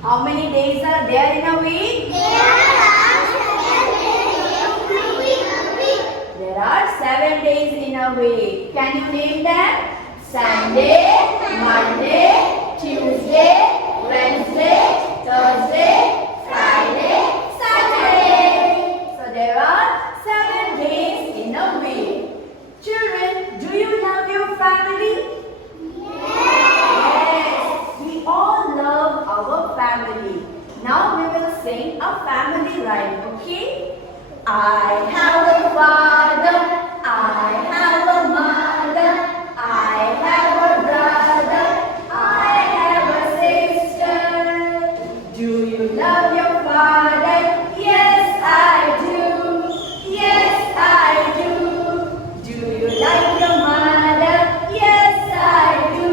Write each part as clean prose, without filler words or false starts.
How many days are there in a week? There are 7 days in a week. Can you name them? Sunday, Monday, Tuesday, Wednesday, Thursday, Friday, Saturday. So there are 7 days in a week. Children, do you love your family? Yes, we all love our family. Now we will sing a family rhyme, okay? I have a father, I have a mother, I have a brother, I have a sister. Do you love your father? Yes, I do. Yes, I do. Do you like your mother? Yes, I do.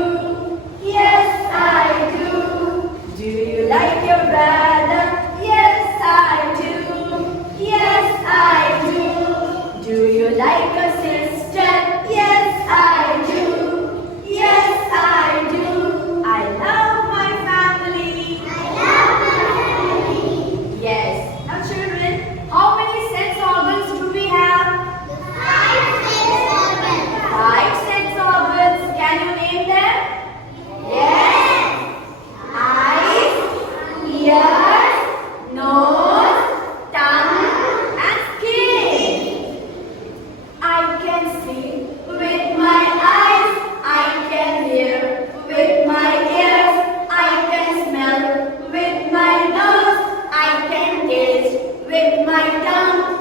Yes, I do. Do you like your brother? Yes, I do. Yes, I do. Do you like a sister? Yes, I do. Yes, I do. I love my family. Yes. Now children, how many sense organs do we have? 5 sense organs. Can you name them? Yes. Eyes, ears, nose, tongue, and skin. I can see with my eyes. I can hear with my ears. I can smell with my nose. I can taste with my tongue.